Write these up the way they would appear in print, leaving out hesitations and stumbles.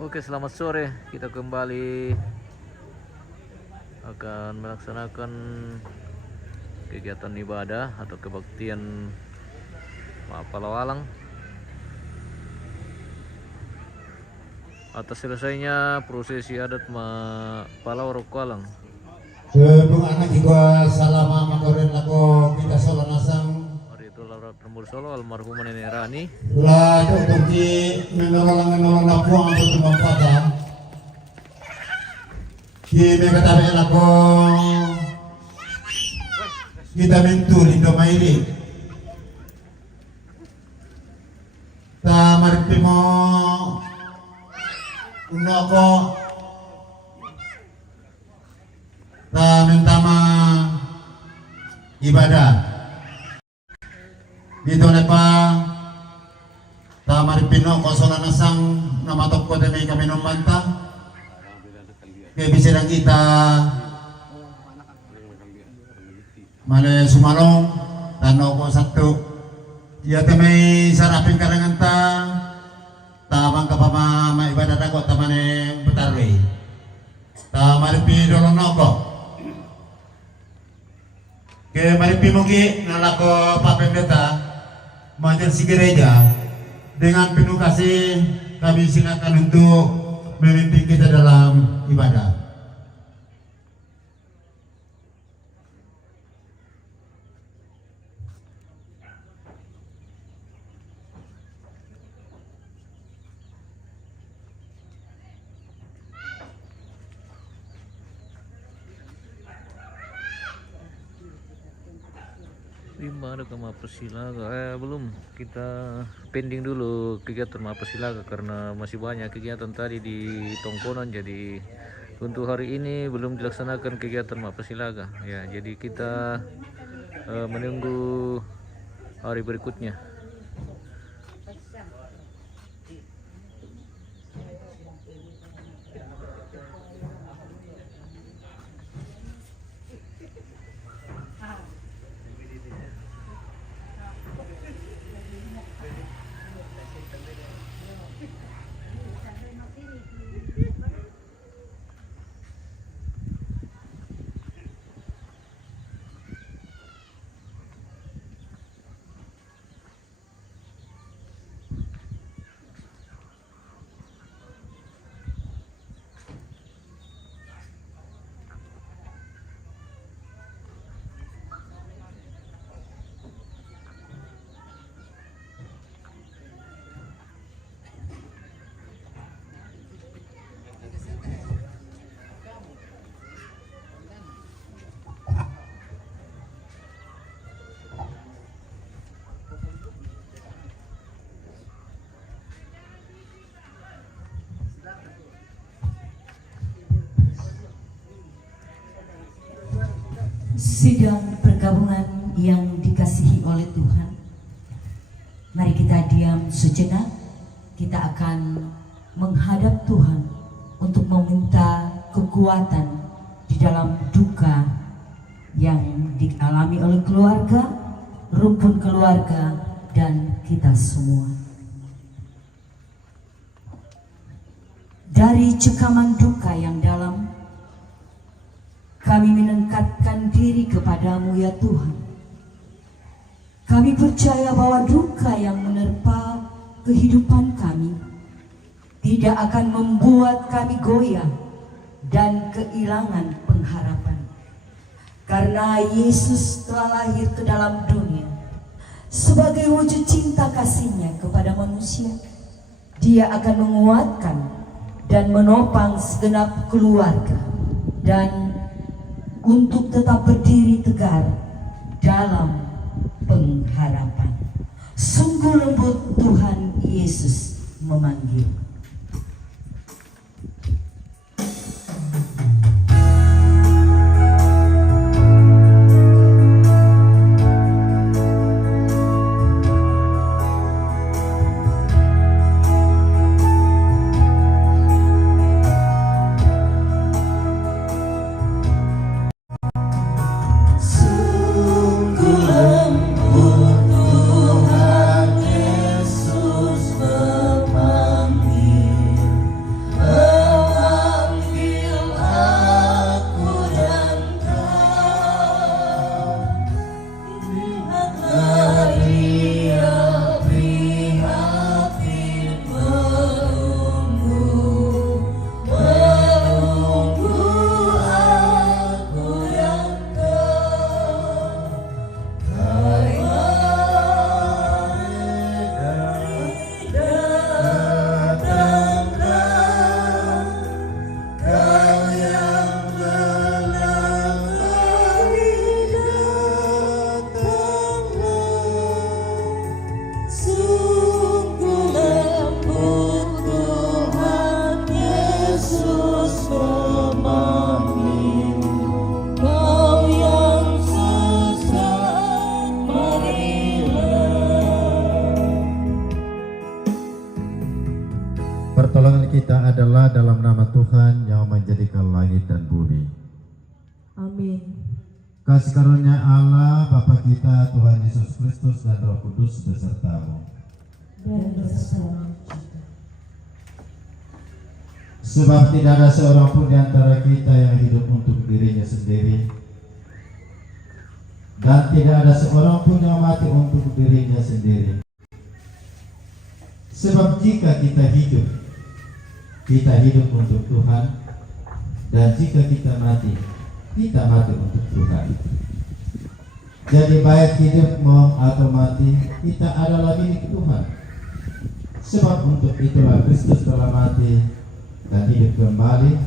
Oke, selamat sore. Kita kembali akan melaksanakan kegiatan ibadah atau kebaktian Palawalang atas selesainya prosesi adat Palawarakualang. Sebelum anak juga salama makorin lako kita solanasang Hari itu Laura Trembur Solo almarhumah Nenek Rani. lah untuk menolong napuang untuk memanfaatkan kita katabe lako kita mintu lindo mairi ta maripimo unoko ta mentama ibadah dito lepa ta maripino kosola nasang namatok ko demi kami numbanta kaya bisidang kita male sumalong tano ko satu ya temay sarapin karangan ta tamang kapama ibadah ko tamane betarwe ta maripi dolong noko ke maripi mugi nalako papendeta majen si gereja dengan penuh kasih kami silakan untuk memimpin kita dalam ibadah. Gimana ke Mapasilaga? Belum, kita pending dulu kegiatan Mapasilaga karena masih banyak kegiatan tadi di Tongkonan. Jadi untuk hari ini belum dilaksanakan kegiatan Mapasilaga ya, jadi kita menunggu hari berikutnya. Sidang pergabungan yang dikasihi oleh Tuhan, mari kita diam sejenak. Kita akan menghadap Tuhan untuk meminta kekuatan di dalam duka yang dialami oleh keluarga, rumpun keluarga, dan kita semua. Dari cekaman duka yang dalam, kami menengkatkan diri kepadamu ya Tuhan. Kami percaya bahwa duka yang menerpa kehidupan kami tidak akan membuat kami goyah dan kehilangan pengharapan. Karena Yesus telah lahir ke dalam dunia sebagai wujud cinta kasih-Nya kepada manusia. Dia akan menguatkan dan menopang segenap keluarga dan untuk tetap berdiri tegar dalam pengharapan. Sungguh lembut Tuhan Yesus memanggil. Yesus memanggil. pertolongan kita adalah dalam nama Tuhan yang menjadikan langit dan bumi. Amin. Kasih karunia Allah, Bapa kita, Tuhan Yesus Kristus dan Roh Kudus besertamu. Dan bersama juga. Sebab tidak ada seorang pun di antara kita yang hidup untuk dirinya sendiri, dan tidak ada seorang pun yang mati untuk dirinya sendiri. Sebab jika kita hidup untuk Tuhan, dan jika kita mati untuk Tuhan. Jadi baik hidup atau mati, kita adalah milik Tuhan. Sebab untuk itulah Kristus telah mati dan hidup kembali,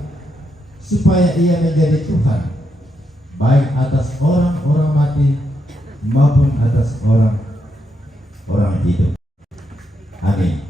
supaya ia menjadi Tuhan, baik atas orang-orang mati maupun atas orang hidup. Amin.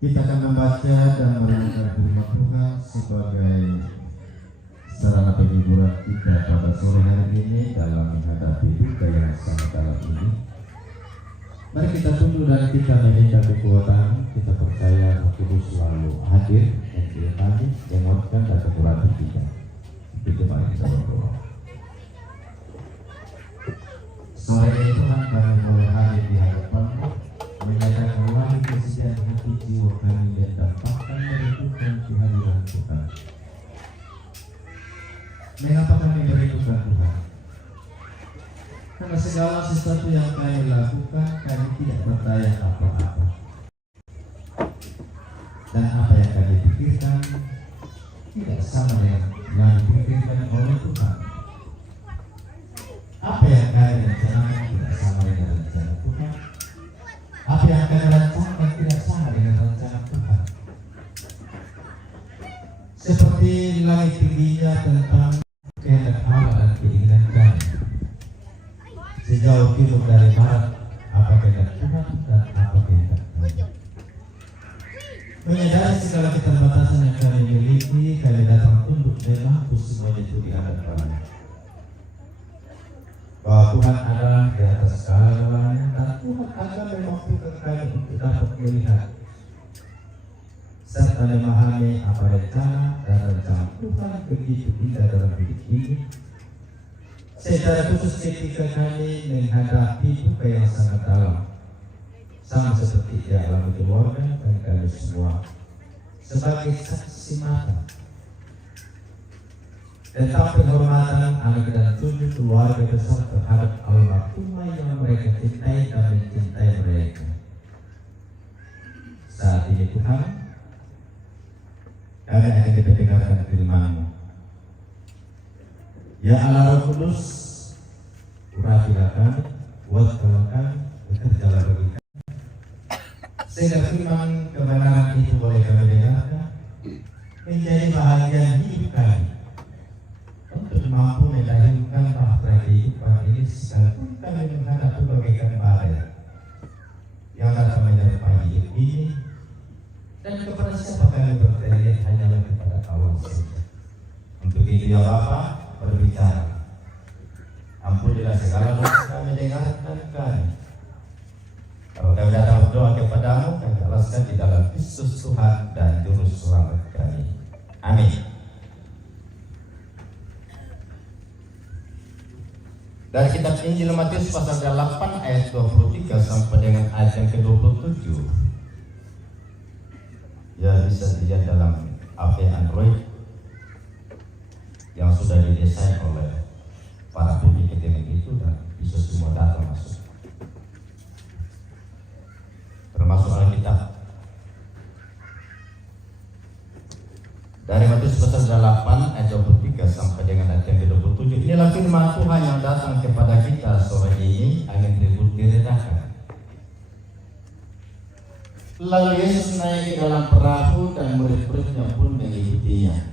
Kita akan membaca dan merenungkan firman Tuhan sebagai sarana penghiburan kita pada sore hari ini dalam menghadapi duka yang sangat dalam ini. Mari kita tunggu dan kita meminta kekuatan. Kita percaya Roh Kudus selalu hadir, menyertai, menguatkan dan kekuatan kita. Itu mari kita berdoa. Sore ini Tuhan, kami mulai hari di hadapan-Mu, menyatakan ulangi kesediaan hati jiwa kami dan dampakkan merindukan kehadiran Tuhan. Mengapa kami merindukan Tuhan? Karena segala sesuatu yang kami lakukan, kami tidak berdaya apa-apa. Dan apa yang kami pikirkan tidak sama dengan yang dipikirkan oleh Tuhan. Apa yang kami rencanakan tidak sama dengan rencana Tuhan. Apa yang kami rancangkan tidak sama dengan rencana Tuhan. Seperti langit tingginya tentang kehendak Allah dan keinginan kami, sejauh timur dari barat apa kehendak Tuhan dan apa kehendak kami. Menyadari segala keterbatasan yang kami miliki, kami datang tunduk dan mampu semuanya itu di hadapan-Mu. Bahwa Tuhan adalah di atas segala-galanya dan Tuhan akan memampukan kami untuk dapat melihat serta memahami apa rencana dan rencana Tuhan begitu indah dalam hidup ini, secara khusus ketika kami menghadapi duka yang sangat dalam, sama seperti dialami keluarga dan kami semua sebagai saksi mata tentang penghormatan anak dan cucu keluarga besar terhadap almarhumah yang mereka cintai dan mencintai mereka. Saat ini Tuhan, kami akan kita dengarkan firman-Mu. Ya Allah Roh Kudus, urapilah kami, kuatkanlah kami, bekerjalah bagi kami, sehingga firman kebenaran itu boleh kami dengarkan, menjadi bahagian hidup kami, untuk mampu melahirkan bahtera kehidupan ini sekalipun kami menghadapi bagaikan badai yang datang menyertai hidup ini, dan kepada siapa kami berteriak hanyalah kepada Allah saja. Untuk itu ya Bapa, berbicara, ampunilah segala dosa kami, dengarkan kami. Kalau kami datang berdoa kepadamu, kami alaskan di dalam Kristus Tuhan dan Juru Selamat kami. Amin. Dari kitab Injil Matius pasal 8 ayat 23 sampai dengan ayat yang ke-27. Ya, bisa dilihat dalam HP Android yang sudah didesain oleh para pemikir itu, dan bisa semua data masuk, termasuk Alkitab. Dari Matius pasal 8 ayat 23 sampai dengan ayat yang ke-27. Inilah firman Tuhan yang datang kepada kita sore ini, angin ribut diredakan. Lalu Yesus naik ke dalam perahu dan murid-muridnya pun mengikutinya.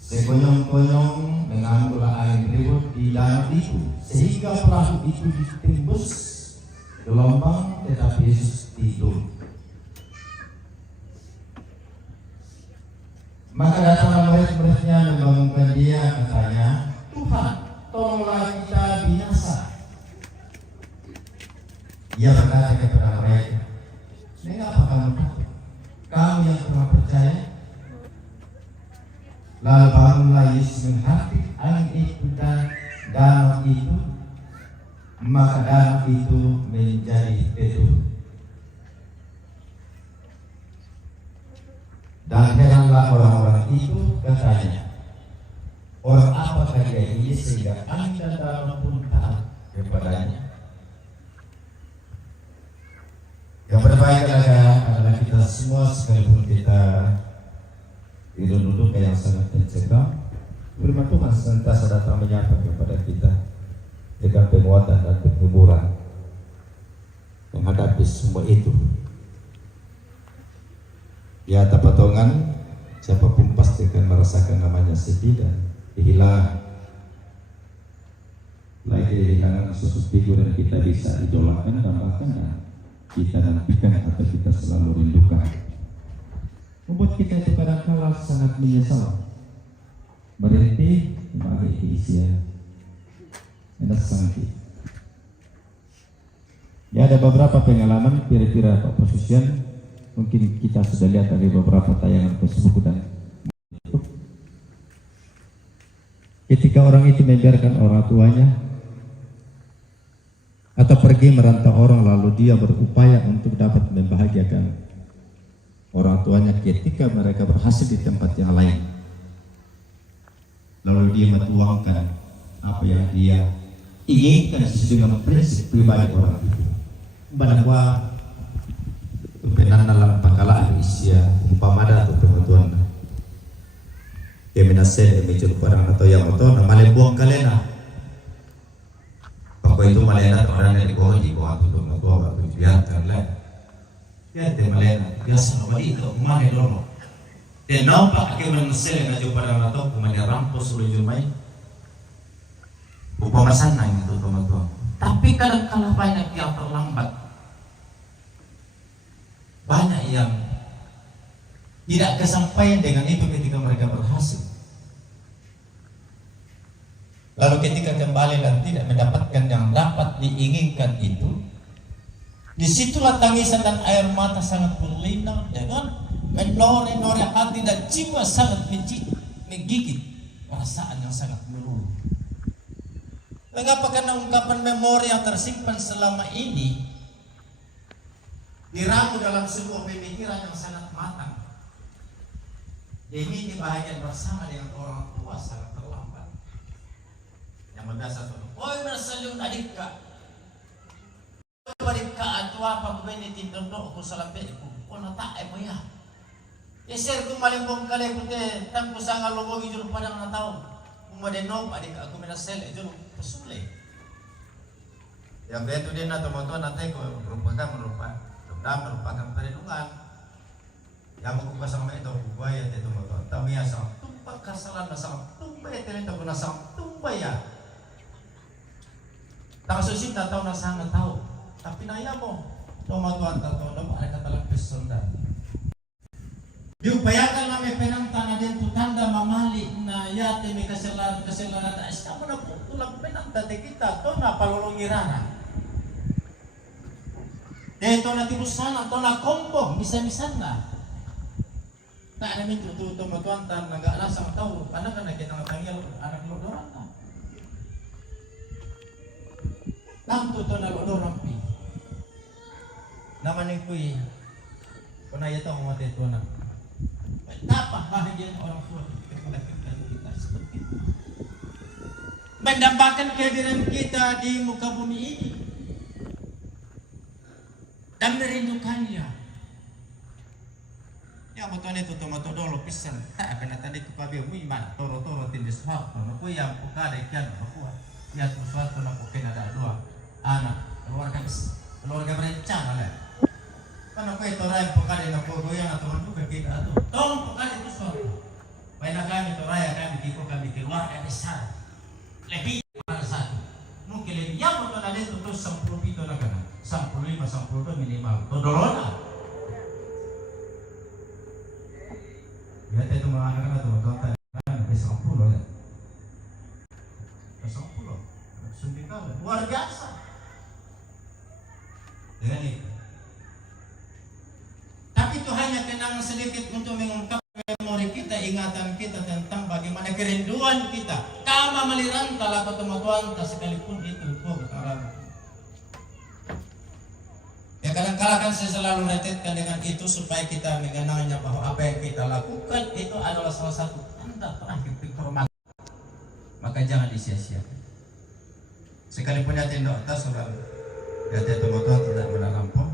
Sekonyong-konyong mengambillah angin ribut di danau itu, sehingga perahu itu ditimbus gelombang, tetapi Yesus tidur. Maka datanglah murid-muridnya membangunkan dia, katanya, Tuhan, tolonglah kita binasa. Ia berkata kepada mereka, mengapa kamu takut? Kamu yang telah percaya? Lalu bangunlah Yesus menghapus angin itu dan danau itu, maka danau itu menjadi teduh. Dan heranlah orang-orang itu, katanya, orang apakah dia ini sehingga angin dan danau pun taat kepadanya? Yang terbaik adalah kita semua, sekalipun kita hidup duduk yang sangat mencekam, firman Tuhan senantiasa datang menyapa kepada kita dengan penguatan dan penghiburan menghadapi semua itu. Ya, tak patongan, siapapun pasti akan merasakan namanya sedih dan kehilangan. Lagi kehilangan sosok figur yang kita bisa idolakan dan bahkan kita nantikan atau kita selalu rindukan, membuat kita itu kadang-kala sangat menyesal, berhenti sebagai keisian. Enak sangat. Ya, ada beberapa pengalaman kira-kira Pak Posisian, mungkin kita sudah lihat dari beberapa tayangan Facebook dan YouTube. Ketika orang itu membiarkan orang tuanya atau pergi merantau orang, lalu dia berupaya untuk dapat membahagiakan orang tuanya ketika mereka berhasil di tempat yang lain, lalu dia menuangkan apa yang dia inginkan sesuai dengan prinsip pribadi orang itu. Bahwa kebenaran dalam pangkalaan Asia umpama atau pengutuan keminasen emicul parang atau yang motor namanya buang kalena. Itu malena orang yang dibawa tu tua waktu biarkan lah. Ya te malena biasa nomadi itu mana dulu. Te nampak ke menusel na jo pada atau kumanya rampos lu jumai. Upama sana itu teman-teman. Tapi kadang-kala banyak yang terlambat. Banyak yang tidak kesampaian dengan itu ketika mereka berhasil. Lalu ketika kembali dan tidak mendapatkan yang dapat diinginkan itu, disitulah tangisan dan air mata sangat berlinang dengan menore-nore hati dan jiwa sangat menggigit. perasaan yang sangat melulu. Mengapa? Karena ungkapan memori yang tersimpan selama ini diramu dalam sebuah pemikiran yang sangat matang. Demi bahagia bersama dengan orang tua sangat terlambat. Yang mendasar itu, oi bersalun adikka. Adikka atau apa begini tindak aku salam beku. Oh nata emo ya. Eser ko malimbong kali pute tangko sangal lobogi juru padang na tao. Umadeno adikka aku minasel juru pesule. Yang betu din na tomoto nanti ko merupakan perlindungan. Yang aku sama itu buaya itu motor. Tapi ya sama tumpah kasalan nasam tumpah itu itu nasam tumpah ya. Tak susit na tahu nasang tahu. Tapi naya mo tomatuan tahu no ada kata lapis sondan. Diupayakan kami penanta na din tanda mamali na yate may kasalanan na es kamu na tulang penanta de kita to na palulungirana. Dito na tibusan to na kombo misa-misan na. Tak ada minta tu matuan tan nggak lah sama tahu anak kan kita ngatangil anak lodoran na. Tanto to na lodoran pi. Naman yung kuy. Kuna ito ang mati to na. Dapat bahagian orang tua kita seperti itu. Mendambakan kehadiran kita di muka bumi ini dan merindukannya. Ya betul itu tomato dolo pisan. Tak akan tadi kepabiu mi mana toro tindis hak. Aku yang pukada ikan aku. Ya sesuatu nak mungkin ada dua anak keluarga berencana lah. Kan aku itu raya pukada nak goyang atau juga kita tu. Tolong pukada itu suatu. Baiklah kami itu raya kami tipu kami keluarga besar. Lebih pada satu. Mungkin lebih yang betul ada itu terus 10 itu nak kan. 15 10 minimal. Todolona. Ya itu mengatakan teman-teman sampai 10 lah. 10. Suntikan luar biasa. Dengan itu. Tapi itu hanya kenangan sedikit untuk mengungkap memori kita, ingatan kita tentang bagaimana kerinduan kita. Kama meliranta lah teman-teman sekalipun itu keterangan. Ya kadang-kala kan saya selalu meneteskan dengan itu supaya kita mengenalnya bahwa apa yang kita lakukan itu adalah salah satu tanda terakhir kehormatan. Maka jangan disia-siakan. Sekalipun ya tindak atas selalu ya teman-teman tidak melampau.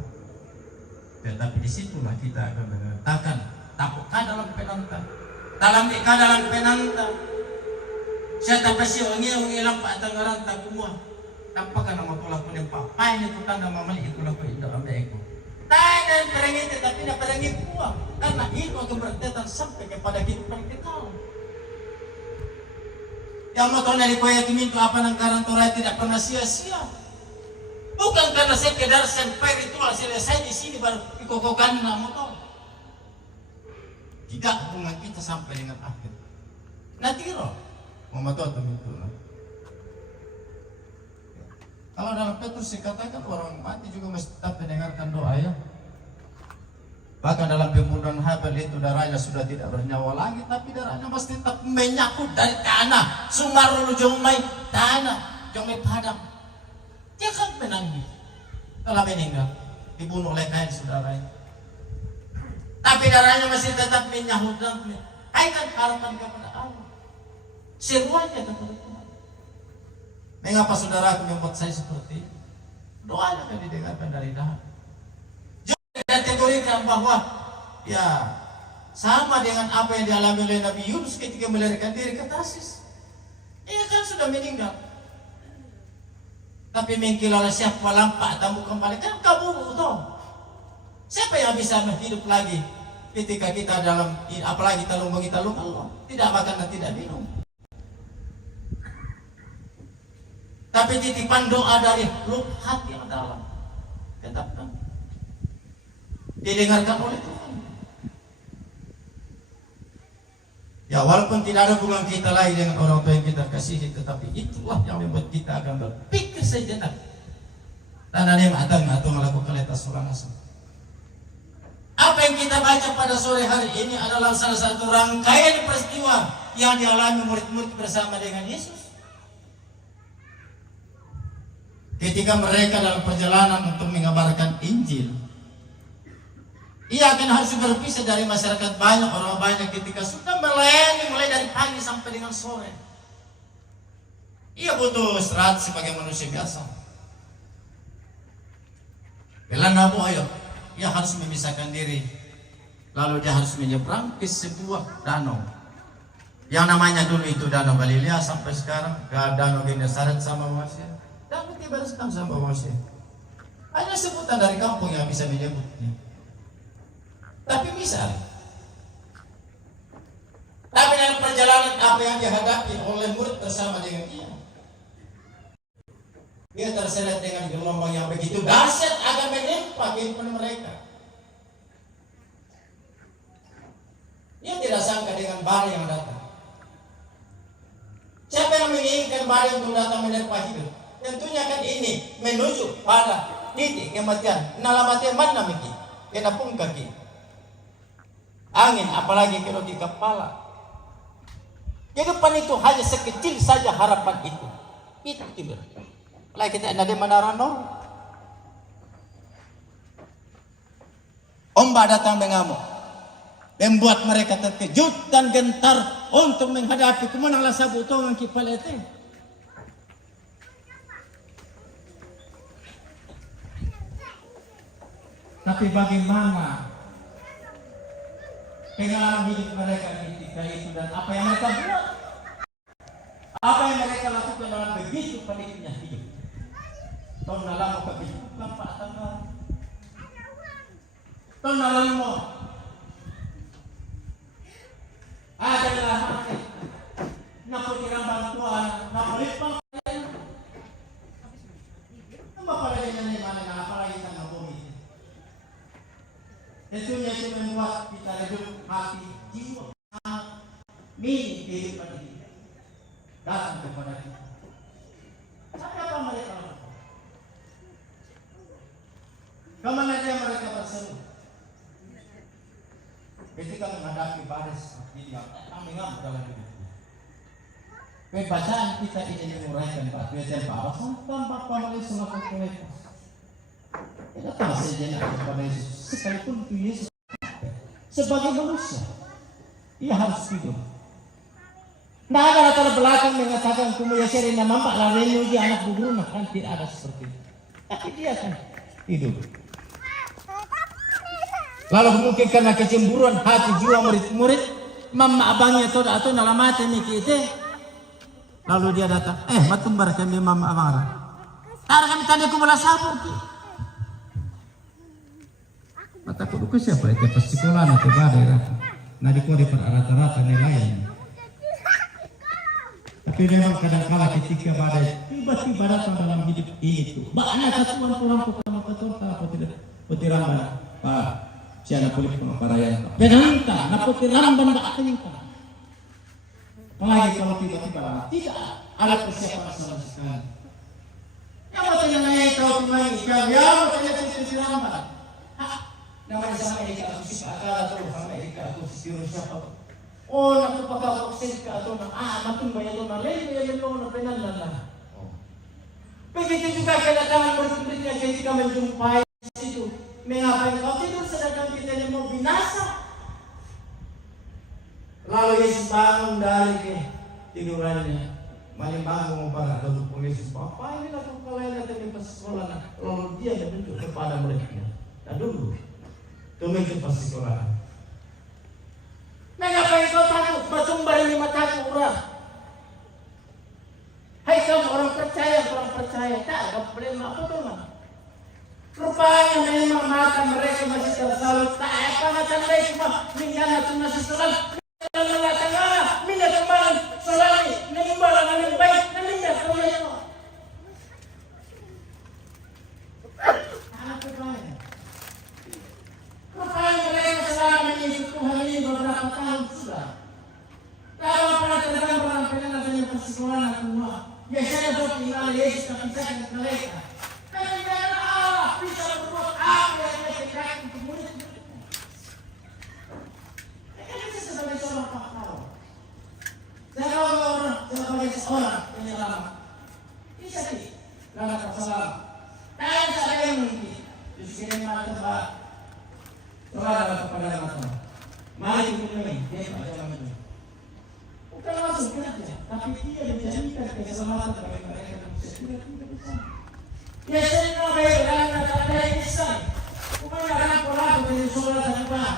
Tetapi disitulah kita akan mengatakan tapukkan dalam penanta. Dalam penanta. Saya tak pasti orang ilang pak tangaran tak kumua. Tampakan nama tulang kuning papai itu tanda mamali itu laku indah ambil aku. Dan perangit tapi tidak perangit kuah karena itu akan berkaitan sampai kepada kehidupan kita. Yang mau tahu dari kuaya minta apa nangkaran torai tidak pernah sia-sia. Bukan karena sekedar sampai ritual selesai di sini baru dikokokan nama tahu. Tidak hubungan kita sampai dengan akhir. Nanti roh mau tahu itu lah. Kalau dalam Petrus dikatakan orang mati juga mesti tetap mendengarkan doa ya. Bahkan dalam pembunuhan Habel itu darahnya sudah tidak bernyawa lagi, tapi darahnya masih tetap menyakut dari tanah. Sumaru jomai tanah, jomai padang. Dia kan menangis. Telah meninggal, dibunuh oleh kain saudaranya. Tapi darahnya masih tetap menyahut dan kan harapan kepada Allah. Seruannya kepada Tuhan. Mengapa saudaraku membuat saya seperti ini? Doanya akan didengarkan dari dalam. Juga kategorikan bahwa ya sama dengan apa yang dialami oleh Nabi Yunus ketika melarikan diri ke Tarsis. Ia kan sudah meninggal. Tapi mengkilalah siapa lampak tamu kembali kan kabur toh. Siapa yang bisa hidup lagi ketika kita dalam apalagi talung kita luka tidak makan dan tidak minum. Tapi titipan doa dari lub hati yang dalam tetapkan didengarkan oleh Tuhan. Ya walaupun tidak ada hubungan kita lagi dengan orang tua yang kita kasihi, tetapi itulah yang membuat kita akan berpikir sejenak dan ada yang atau melakukan letas surang asal. Apa yang kita baca pada sore hari ini adalah salah satu rangkaian peristiwa yang dialami murid-murid bersama dengan Yesus. Ketika mereka dalam perjalanan untuk mengabarkan Injil, ia akan harus berpisah dari masyarakat banyak, orang banyak ketika sudah melayani mulai dari pagi sampai dengan sore. Ia butuh istirahat sebagai manusia biasa. Bila Nabu ayo, ia harus memisahkan diri. Lalu dia harus menyeberang ke sebuah danau. Yang namanya dulu itu Danau Galilea, sampai sekarang ke Danau Genesaret sama Mesir. Dan Tiberiskan sama Mesir. Hanya sebutan dari kampung yang bisa menyebutnya. Tapi bisa. Tapi dalam perjalanan apa yang dihadapi oleh murid bersama dengan dia, dia terseret dengan gelombang yang begitu dahsyat akan menimpa kehidupan mereka. Dia tidak sangka dengan badai yang datang. Siapa yang menginginkan badai untuk datang menerpa hidup? Tentunya kan ini menuju pada titik kematian. Nalamati mana miki? Kena pun kaki. Angin apalagi kalau di kepala. Kehidupan itu hanya sekecil saja harapan itu. Itu timur. Apalagi kita ada di Manarano. Ombak datang mengamuk, membuat mereka terkejut dan gentar untuk menghadapi kemenangan sabutongan kipalete. Tapi bagaimana pengalaman hidup mereka ketika itu dan apa yang mereka buat? Apa yang mereka lakukan dalam begitu peliknya hidup? Tahun lalu kehidupan Pak Tangga. Tahun lalu adalah mati. Naku tirang bantuan, naku lipang. Apa lagi yang mana? Apa lagi yang ngabumi? Tentunya itu membuat kita hidup hati, jiwa, mini kehidupan ini datang kepada kita. Tapi apa mereka lakukan? Kemana dia mereka berseru? Ketika menghadapi badai seperti ini, kami ngamuk dalam hidup. Bacaan kita ini menguraikan Pak Tuhan Pak Abasan tanpa pamali selaku kualitas. Kita tahu sejenak kepada Yesus. Sekalipun itu Yesus sebagai manusia, ia harus hidup. Nah, ada latar belakang mengatakan kemudian serina mampak larenu di anak buguruna, kan tidak ada seperti itu. Tapi dia kan hidup. Lalu mungkin karena kecemburuan hati jiwa murid-murid, mama abangnya atau nalamate miki itu. Lalu dia datang, matumbar kami mama abang. Tara kami tanya kumula sabur ki. Mata kudu ke siapa itu pas sekolah nanti badai rata. Nah di kode per rata-rata nilainya. Tapi memang kadang-kala ketika badai tiba-tiba datang dalam hidup ini tuh. Banyak kasuan pulang ke kota apa tidak? Petiramban, Pak. Siapa kulit pengaparayan? Benanta, nak petiramban tak kenyang. Apalagi kalau tiba-tiba tidak ada persiapan sama sekali. Yang bertanya itu pemain ikan, yang bertanya petiramban. Namanya sama Eka aku siapa atau sama Eka aku siapa? Oh, nak pakai aku atau nak makin banyak orang lain yang belum pernah lah. Begitu juga kedatangan murid-muridnya ketika menjumpai situ. Mengapa engkau tidur sedangkan kita ini mau binasa? Lalu Yesus bangun dari tidurannya. Maling bangun para lalu Yesus apa ini lakukan kalian datang ke sekolah? Lalu dia menunjuk kepada mereka. Dan dulu tumikin pas sekolah. Mengapa engkau takut bersumber 5 tahun orang? Hai kamu orang percaya, tak kamu boleh apa tuh mah? Rupanya memang mata mereka masih tersalut. Tak apa mata mereka minyak itu masih selalu. Minyak kemarin selalu nimbalan yang baik minyak kemarin. Apa baik? Rupanya mereka selama menyebut Tuhan ini beberapa tahun sudah. Kalau pernah terdengar orang pengen adanya persekolahan semua, biasanya buat tinggal Yesus tapi saya mereka. Karena Allah bisa berbuat apa yang dia kerjakan untuk murid-muridnya. Mereka bisa sebagai seorang pahlawan. penyelamat. Bisa sih, karena kesalahan. Dan saya yang justru coba kepada masalah. Mari mulai dia macam itu. Bukan langsung saja, tapi dia menjadikan keselamatan bagi mereka yang tidak bisa. Ya saya mau berjalan ada Islam. Bukan ada orang dari saudara saudara.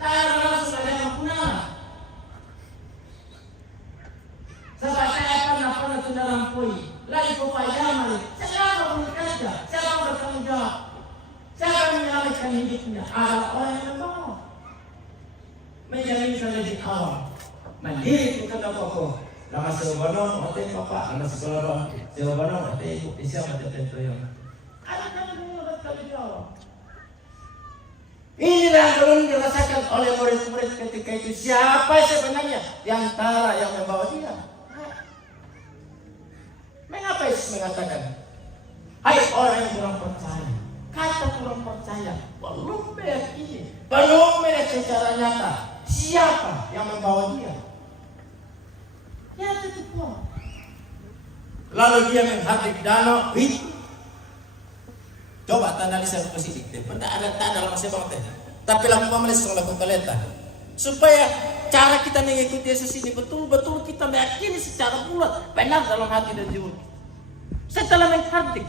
Tak langsung ada yang punah. Sebab saya pernah saudara pui. Lagi upaya siapa berkerja, siapa bertanggung jawab, siapa menyelamatkan hidupnya. Ada orang yang mau menjamin dari awal. Mandiri bukan apa-apa. Nama sebanong, hotel papa, anak sekolah sebanong, hotel isya macam itu yang. Ada kan bertanggung jawab. Inilah belum dirasakan oleh murid-murid ketika itu. Siapa sebenarnya yang antara yang membawa dia? Mengapa Yesus mengatakan, hai orang yang kurang percaya, kata kurang percaya, belum meyakini, belum melihat secara nyata siapa yang membawa dia. Ya itu Tuhan. Lalu dia menghardik danau itu. Coba tanda lisan ke sini. Tidak ada tanda dalam masa bangsa. Tapi lalu pamelis lakukan kaleta. Supaya cara kita mengikuti Yesus ini betul-betul kita meyakini secara bulat benar dalam hati dan jiwa. Setelah menghardik,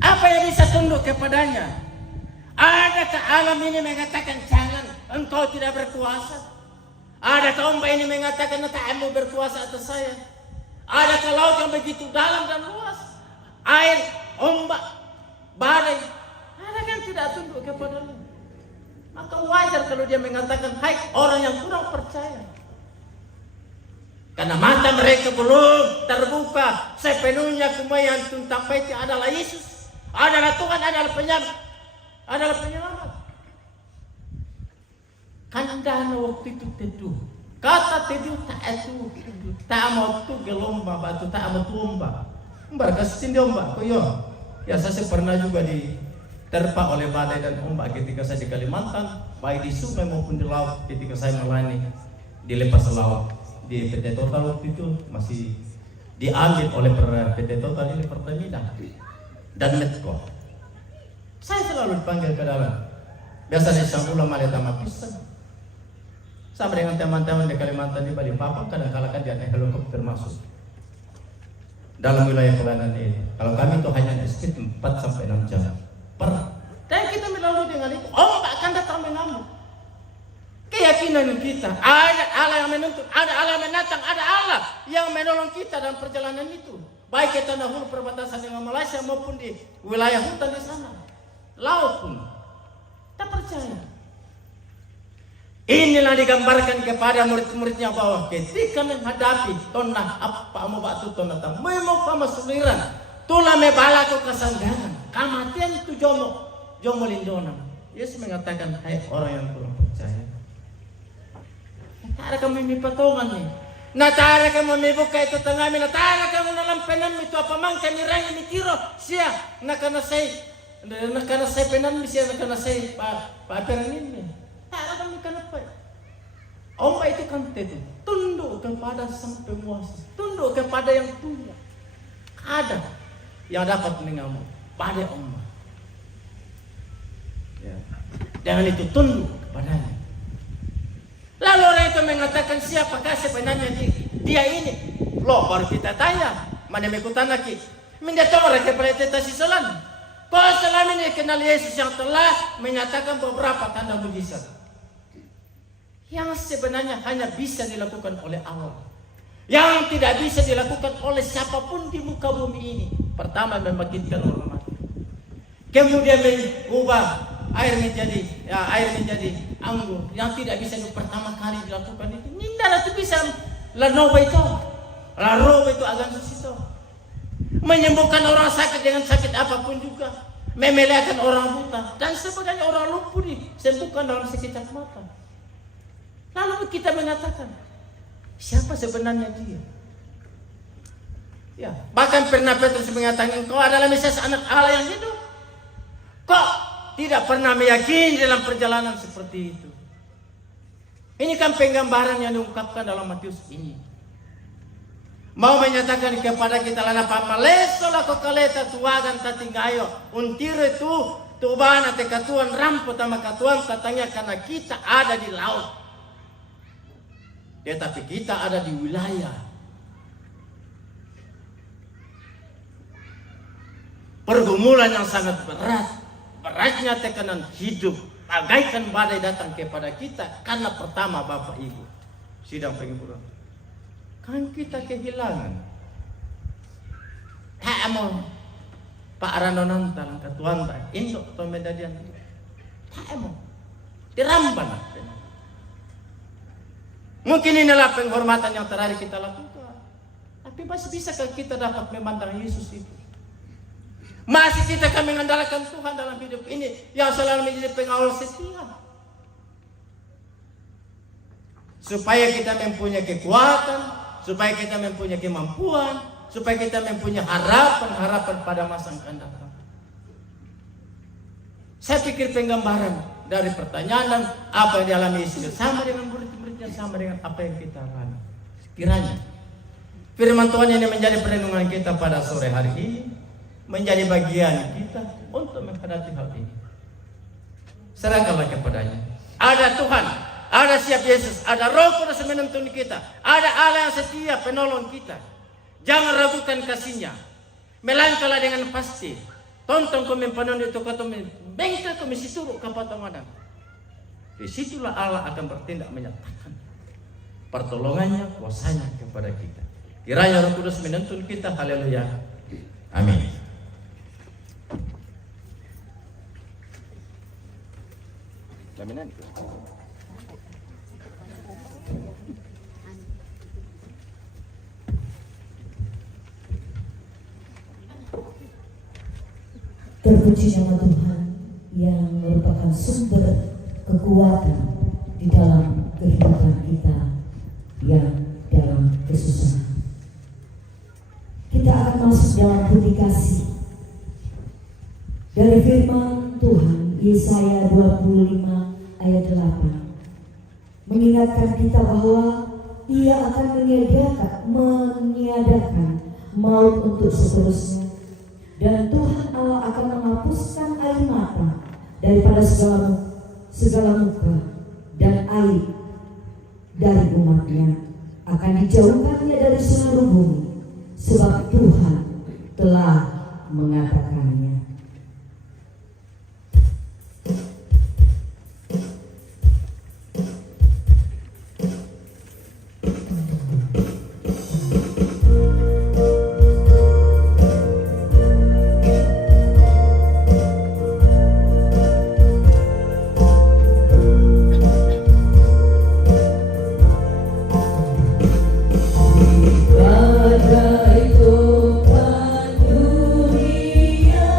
apa yang bisa tunduk kepadanya? Adakah alam ini mengatakan jangan, engkau tidak berkuasa? Adakah ombak ini mengatakan kamu berkuasa atas saya? Adakah laut yang begitu dalam dan luas? Air, ombak, badai, adakah yang tidak tunduk kepadanya? Maka wajar kalau dia mengatakan, hai orang yang kurang percaya. Karena mata mereka belum terbuka sepenuhnya kemuliaan tentang itu adalah Yesus, adalah Tuhan, adalah penyelamat. Kandana waktu itu teduh. Kata teduh tak itu, tak mau tu gelomba batu, tak mau tumba. Mbak kasih ombak, koyo. Ya saya pernah juga diterpa oleh badai dan ombak ketika saya di Kalimantan, baik di sungai maupun di laut ketika saya melayani di lepas laut. Di PT Total waktu itu masih diambil oleh PT Total ini Pertamina dan Medco. Saya selalu dipanggil ke dalam. Biasanya sang ulama ada tamat pisang. Sama dengan teman-teman di Kalimantan di Balikpapan kadang-kala kan dia naik helikopter masuk dalam wilayah pelayanan ini. Kalau kami itu hanya sekitar 4 sampai 6 jam dan kita melalui dengan itu. Ombak akan datang mengamuk. Keyakinan kita, ada Allah yang menuntut, ada Allah yang menatang, ada Allah yang menolong kita dalam perjalanan itu. Baik kita dahulu perbatasan dengan Malaysia maupun di wilayah hutan di sana, laut pun. Tak percaya. Inilah digambarkan kepada murid-muridnya bahwa ketika menghadapi tonah apa mau batu tonah tam, memang pamasuliran, tulah mebala ke kesanggangan, kematian itu jomo lindona. Yesus mengatakan, hai orang yang kurang percaya. Tak ada kami mipatongan ni. Na tak ada kami mibuka itu tengah mi. Na tak ada kami dalam penan itu apa mang kami rangi mi tiro. Siya nakana say penan mi siya nakana say pa peranin mi. Tak ada kami kenapa. Ombak itu kan itu tunduk kepada sang penguasa, tunduk kepada yang punya. Ada yang dapat mengamuk pada ombak. Ya. Jangan itu tunduk kepadanya. Lalu orang itu mengatakan siapakah sebenarnya dia ini? Loh baru kita tanya. Mana mengikutan lagi? Menjadi orang kepada tetasi selan. Kau selama ini kenal Yesus yang telah menyatakan beberapa tanda mujizat yang sebenarnya hanya bisa dilakukan oleh Allah, yang tidak bisa dilakukan oleh siapapun di muka bumi ini. Pertama membangkitkan orang mati, kemudian mengubah air menjadi anggur yang tidak bisa pertama kali dilakukan itu. Nindala itu bisa lanoba itu agan itu menyembuhkan orang sakit dengan sakit apapun juga, memelekan orang buta dan sebagainya, orang lumpuh disembuhkan dalam sekejap mata. Lalu kita mengatakan siapa sebenarnya dia? Ya, bahkan pernah Petrus mengatakan engkau adalah Mesias anak Allah yang hidup. Kok tidak pernah meyakini dalam perjalanan seperti itu? Ini kan penggambaran yang diungkapkan dalam Matius ini. mau menyatakan kepada kita lana pamaleso lako kaleta tuagan tatingayo untire tu bana te katuan rampo tama katuan katanya karena kita ada di laut. Tetapi kita ada di wilayah pergumulan yang sangat berat. Beratnya tekanan hidup bagaikan badai datang kepada kita karena pertama Bapak Ibu sidang pengiburan kan kita kehilangan mau Pak Ranonan talang ketuan tak induk atau medadian mau diramban. Mungkin inilah penghormatan yang terakhir kita lakukan, tapi masih bisakah kita dapat memandang Yesus itu? Masih kita kami mengandalkan Tuhan dalam hidup ini yang selalu menjadi pengawal setia. Supaya kita mempunyai kekuatan, supaya kita mempunyai kemampuan, supaya kita mempunyai harapan pada masa yang akan datang. Saya pikir penggambaran dari pertanyaan dan apa yang dialami Yesus sama dengan murid-muridnya, sama dengan apa yang kita alami. Kiranya firman Tuhan ini menjadi perlindungan kita pada sore hari ini, menjadi bagian kita untuk menghadapi hal ini. Serahkanlah kepadanya. Ada Tuhan, ada siap Yesus, ada Roh Kudus menuntun kita, ada Allah yang setia penolong kita. Jangan ragukan kasihnya, melangkahlah dengan pasti. Tonton kami penon itu kata bengkel kami situru kapatongan. Disitulah Allah akan bertindak menyatakan pertolongannya, kuasanya kepada kita. Kiranya Roh Kudus menuntun kita. Haleluya. Amin. Jaminan. Terpuji nama Tuhan yang merupakan sumber kekuatan di dalam kehidupan kita yang dalam kesusahan. Kita akan masuk dalam publikasi dari firman Tuhan Yesaya 25 ayat 8 mengingatkan kita bahwa Ia akan meniadakan maut untuk seterusnya, dan Tuhan Allah akan menghapuskan air mata daripada segala muka, dan air dari umatnya akan dijauhkannya dari seluruh bumi, sebab Tuhan telah mengatakannya. Badai topan dunia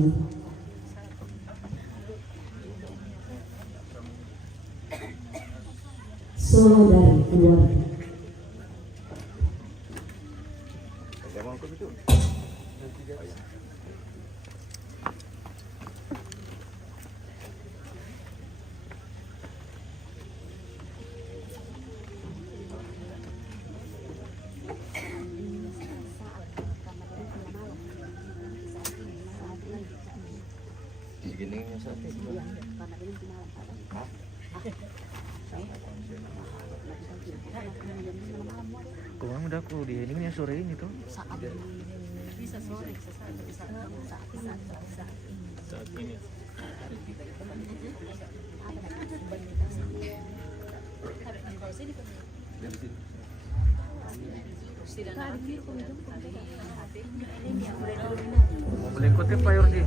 Maria. Solo dari keluarga. Kemarin udah aku di ini sore ini tuh. Bisa sore, bisa saat ini. Mau beli kutip Pak Yurdi.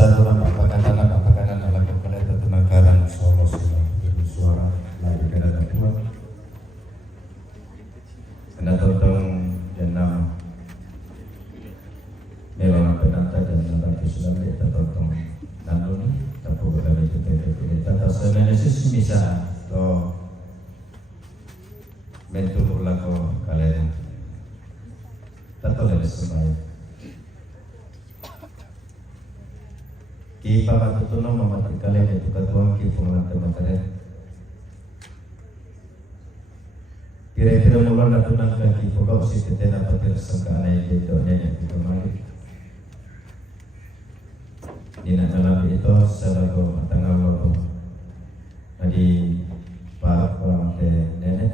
saluran apakah dalam kepala tenagaran Solo suara lagi keadaan Tuhan. Anda tentang jenam Melona penata dan nanti sudah kita tentang namun tak boleh dari kita tahu Yesus bisa to mentul lagu kalian tak boleh semai ki pamatutuno mamati kalian itu katuang ki pengelantar materi kira-kira mulai natunan kaki pokok si ketena patir sangka anai itu nyanyi di kemari Dina dalam itu selalu tanggal lo tadi pak nenek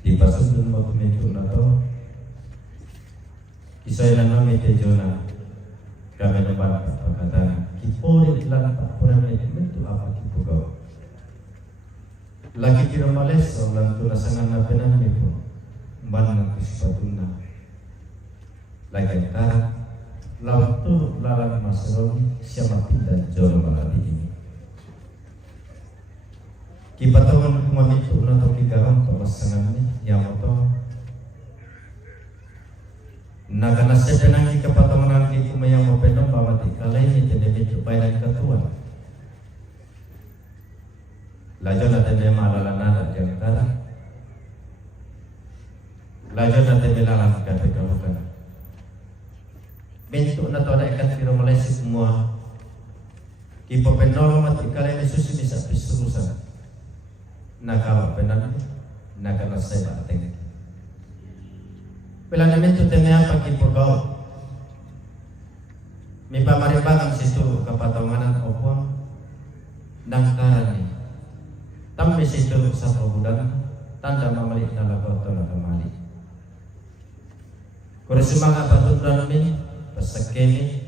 di pasal dulu waktu itu nato kisah yang nama Tejona kami dapat kata kipori dalam pak orang itu apa kipu kau lagi kira males orang tu rasangan apa namanya pun mana kesempatuna lagi kara laut tu lalang masroni siapa tidak jauh malam ini. Kita tahu kemana itu nanti kita orang pasangan ini yang itu. Naga nasi penangi kepataman nanti cuma yang mau penang pamati kali ini jadi itu bayar ketua. Lajar nanti dia malah nada yang kara. Lajar nanti belalang kata kalau kara. Bentuk na to ada ikat piro Malaysia semua. Kipo penol mati kalian Yesus bisa pisurusan. Nakawa penan nakana saya bateng. Pelajaran itu tanya apa kipo kau? Mi pamaribangan situ kapatonganan opong nangkarani. Tambe situ satu bulan tanda mamali nalago to nakamali. Kore semangat patut dan min sekali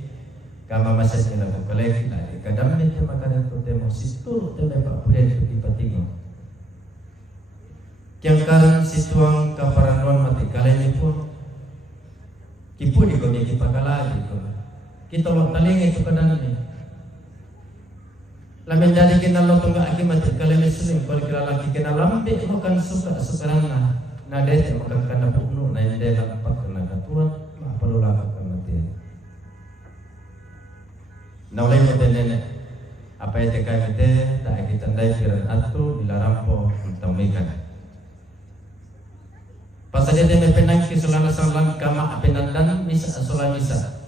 kama masa sila ko kalay lagi kadang medyo makanan to temo situ temo pa pulyan to ipatingo kyang karan situang kaparanuan mati kalay ni po kipu di ko ni kipakalagi ko kita lo talingi to kanan ni lamen dari kinalo to nga aki mati kalay ni suling ko lagi kinalambi mo kan suka sukaran na dete mo kan kana puno na inde na pat na katuan mapalula ka mati. Naulai modelnya apa yang tekan itu tak kita tandai firan atu dilarampo untuk mekan. Pasal dia mempenang kisulana salang kama apenandan misa asola misa.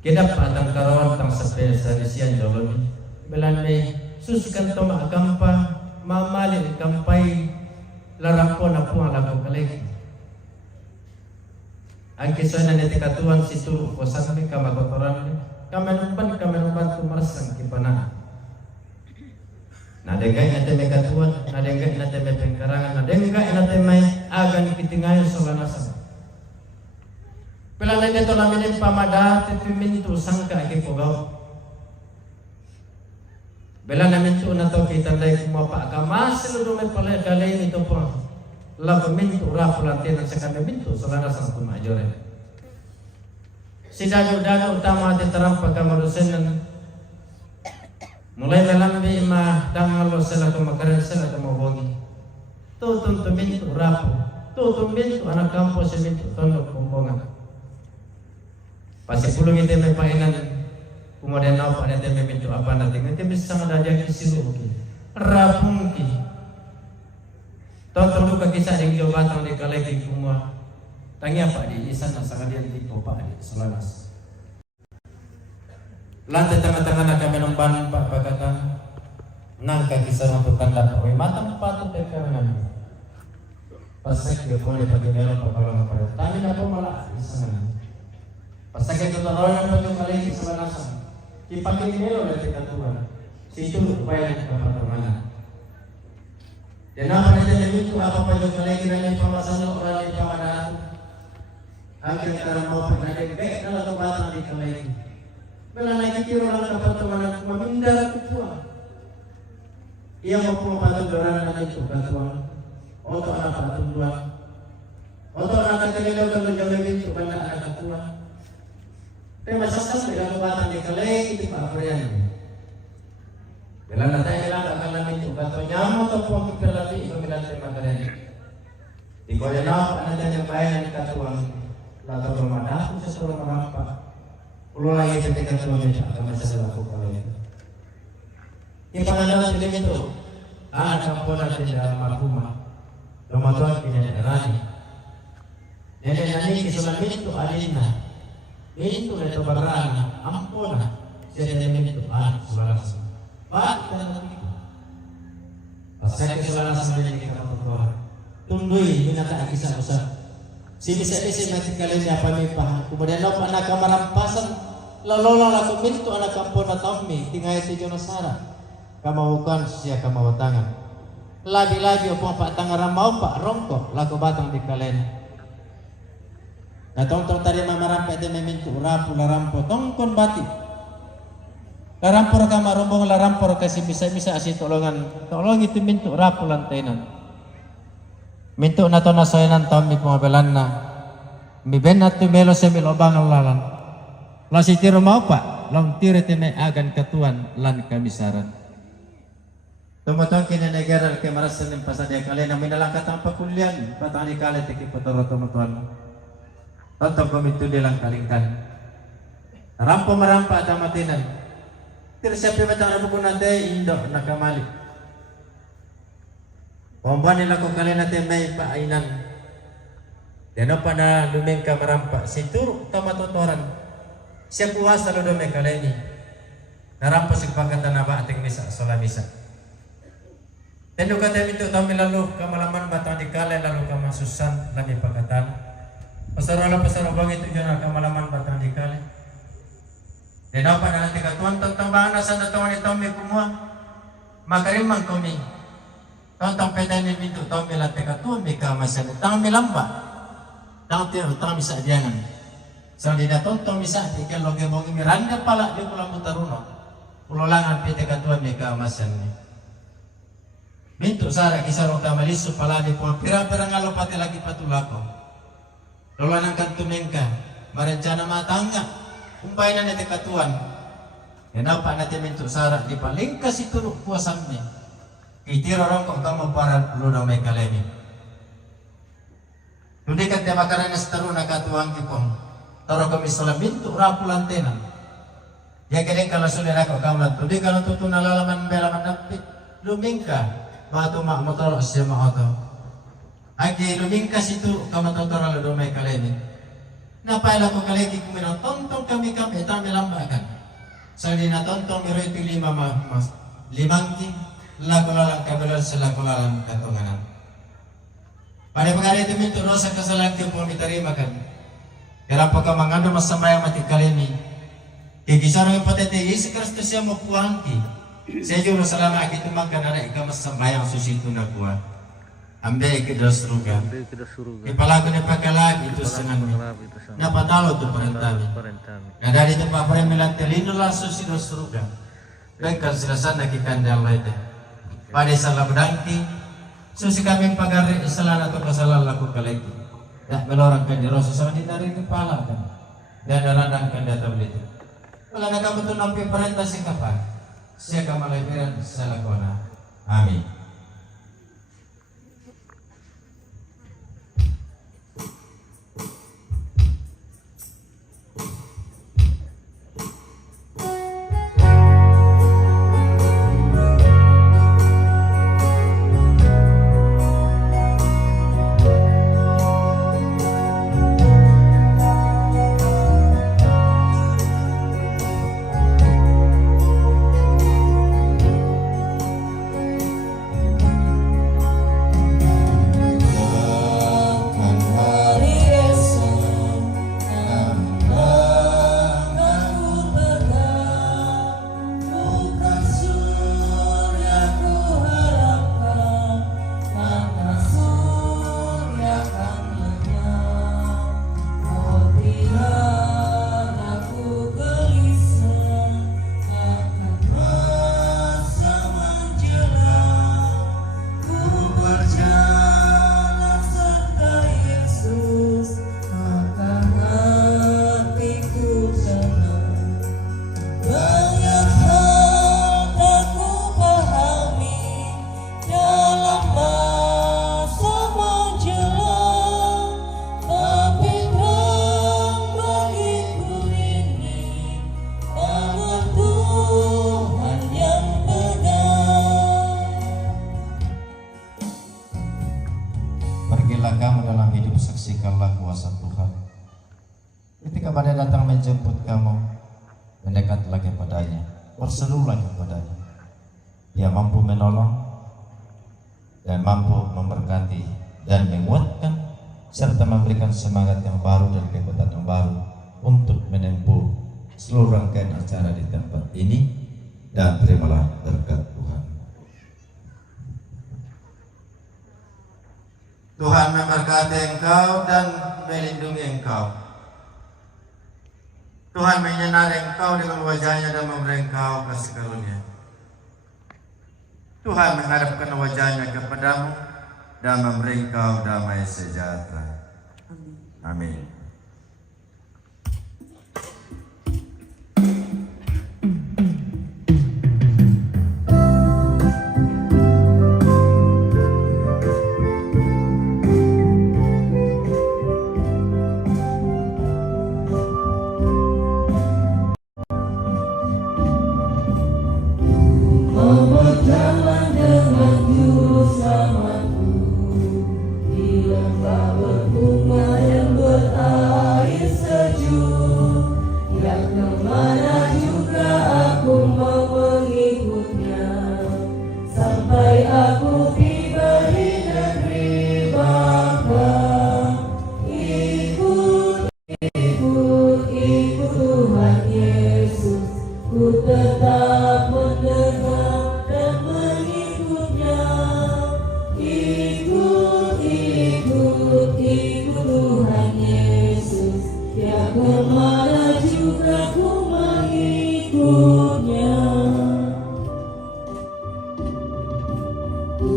Kita patang karawan tang sepele sadisian joloni. Belane suskan toma kampa mamali kampai larampo na puang laku kaleki. Ang kisah nanti katuan situ kosan kami kotoran kami numpan tu meresang kipana. Nadengai nanti katuan, nadengai nanti pengkarangan, nadengai nanti agan kitingayo solanasa. Pelan itu lamin pamada tetu mintu sangka kipogau. Bela namin tu nato kita dai kumapa kamas seluruh mepala dalai itu po. Lagu mintu rapulantin ang sakami mintu solana sang kumajore. Sida dana utama diteram pagkamarusin mulai melambi ma dangal sila kumakaran sila kumabongi. Tutun mintu rapu, tutun mintu anak kampus mintu tondo kumbongan. Pasi pulung ite may painan kemudian nau pada ite may mintu apa nanti ite bisa ngadaja kisilu ki rapung ki. Tahu terlalu kakisah yang jauh batang di kalegi kumua. Tangi apa di isan sangat dia di popa di selanas. Lantai tengah-tengah nak kami nomban pak pakatan. Nangka kisah untuk tanda pakai matang patut dekangan. Pasek dia boleh bagi melo papalang pada. Tangi apa malah isan. Pasek itu orang yang pakai kalegi selanas. Dipakai melo dari katuan. Situ upaya kepatungan. Dan apa yang itu apa juga lagi dari pemasaran orang yang pamanah. Hampir karena mau pernah dek kalau batang di kalai. Bela lagi kira orang dapat teman memindah ketua. Ia mau patut orang dan itu ketua. Untuk anak patut dua. Untuk anak kecil kalau jauh itu banyak anak ketua. Pero masasas may batang di kalay iti paapriyan. Kailan na tayo lang akalamin yung kato niya mo ito po ang kipirati ikaw minante magaling. Ikaw yan ako anadyan yung bayan ni katuang lato rumana kung sa surong marampa. Ulo lang yung iti katuang niya at masasala ko kalay. Ipangalaman din ito. Ang po natin na marhuma. Lumatuan pinanarani. Yan nani isolamin ito alin na. Ito na ito barana. Ampo na. Siya namin ito. Sulalas. Bakit ka na ito? Pasaya sulalas na rin yung kapatuwa. Tundoy, minataakisa usap. Sibisa-isa natin kalin niya pamipahan. Kemudian no pa nakamarampasan. Lalo lang kuminto anak kampo na tami. Tingay si Jonasara. Kamahukan siya kamawatangan. Labi-labi o pong patangaran mau pak rongko. Lago batang di kalin. Natong-tong tadi mamarampa ito may minto. Rapu larampo. Tongkon bati. Larampor ka marumbong larampor kasi bisa-bisa asi tolongan. Tolong itu minto rapu lantenan. Minto na to na soyanan taon mi pumabelan na. Mi ben at tumelo sa milobang ang lalan. Lasi tiro mau pa. Long tiro may agan katuan lan kamisaran. Tumatong kinanagaral kay marasan ng pasadya kalay na minalakat ang pakulyan. Patang ni kalay tiki patoro tumatuan. Tontong komito nilang kalingkan. Rampo marampa at amatinan. Pero siya pimatang na po natin, indo, nakamali. Pambuhan nila kung kalay natin may paainan. Dino pa na lumeng ka marampa. Si Turo, tamatotoran. Siya kuha sa ludo may kalay ni. Narampo si pagkata na ba ating misa, solamisa. Tendo ka tayo ito, tami lalo kamalaman batang di kalay, lalo ka masusan, lami pagkatan. Pasarabang ito yun, kamalaman batang di kalay. Dino pa na natin katuan, tontong ba na sa natungan ito may kumuha. Makarimang kumi. Tontong pwede ni Binto, tontong may latte katuan, may kamasan. Tang may lamba. Tang misa diyanan. So di na tontong misa, ikan loge bongi miranda pala, di pulang mutaruno. Pulolangan pwede katuan, may kamasan. Binto sara, kisarong kamaliso pala di po. Pira-pira nga pati lagi patulako. Lolo nang kantumeng ka, marencana matangga. Kumpay na natin katuan. Yan pa natin minto sara. Di pa lingkas ito kuwasan niya. Itiro ron kung kamo para lunaw may kalemi. Hindi ka tayo makaranas taro na katuang kipong. Taro kami sa labinto, rapulantenan. Yan kaning kalasunin ako kamulat. Hindi ka nang tutun nalalaman belaman napit. Luming ka. Mga tumak siya mga ito. Agi luming ka ito kamatotoro lunaw may kalemi. Napaila ko kalegi kuminang tontong kami tami lambakan. So di na tontong miro ito limangki lago-lalang kabelan sa lago-lalang katunganan. Pada pagkari ito minto sa kasalang ko po mitarima kan. Kaya pagka mangando masamaya matikalemi. Kigisaro yung patete, si Kristo siya mo puangki. Sa iyo no salama aki tumagkan na ikaw masamaya ang susinto na kuha. Ambe ikidos ruga. Ipalago ni pagkalag ito sa namin. Napatalo ito parentami. Kada dito pa pa yung milantelino laso si dos ruga. Bengkal sila sana kikandal laite. Pada sa labdangki. So si kami pagari isalan ato kasalan laku kalagi. Ya melorang kan di rosa sama di tarik kepala kan. Dan narandang kan data belito. Wala na kamu tu nampi perintah si kapan. Siya kamalahiran sa lakona. Amin. masa menjelang, tapi terang bagiku ini tangan Tuhan yang pegang. Pergilah kamu dalam hidup, saksikanlah kuasa Tuhan. Ketika badai datang menjemput kamu, mendekatlah kepadanya, berserulah kepadanya. Dia mampu menolong dan mampu memberkati dan menguatkan serta memberikan semangat yang baru dan kekuatan yang baru untuk menempuh seluruh rangkaian acara di tempat ini. Dan terimalah berkat Tuhan. Tuhan memberkati engkau dan melindungi engkau. Tuhan menyinari engkau dengan wajahnya dan memberi engkau kasih karunia. Tuhan menghadapkan wajahnya kepadamu dan memberi engkau damai sejahtera. Amin. Berjalan dengan juru selamatku di lembah berbunga yang berair sejuk, yang kemana juga aku mau mengikutnya, sampai aku tiba di negeri Bapa. Ikut, ikut, ikut Tuhan Yesus, ku tetap mendengar dan mengikutnya. Ikut, ikut, ikut Tuhan Yesus, ya kemana juga ku mengikutnya. Ku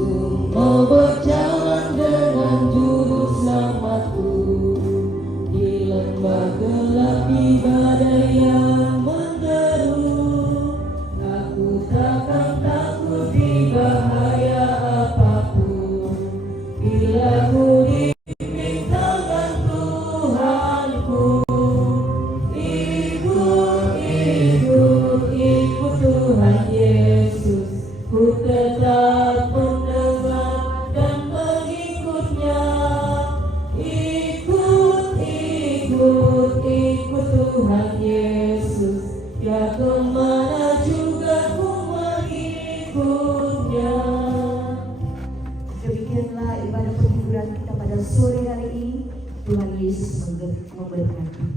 mau berjalan dengan juru selamatku di lembah gelap, di badai yang menderu. Aku takkan takut di bahaya apapun, bila ku dibimbing tangan Tuhanku. Ikut, ikut, ikut Tuhan Yesus, ku tetap mendengar dan mengikutnya. Ikut, ikut, ikut Tuhan Yesus, ya kemana juga ku mengikutnya. Demikianlah ibadah penghiburan kita pada sore hari ini. Tuhan Yesus memberkati.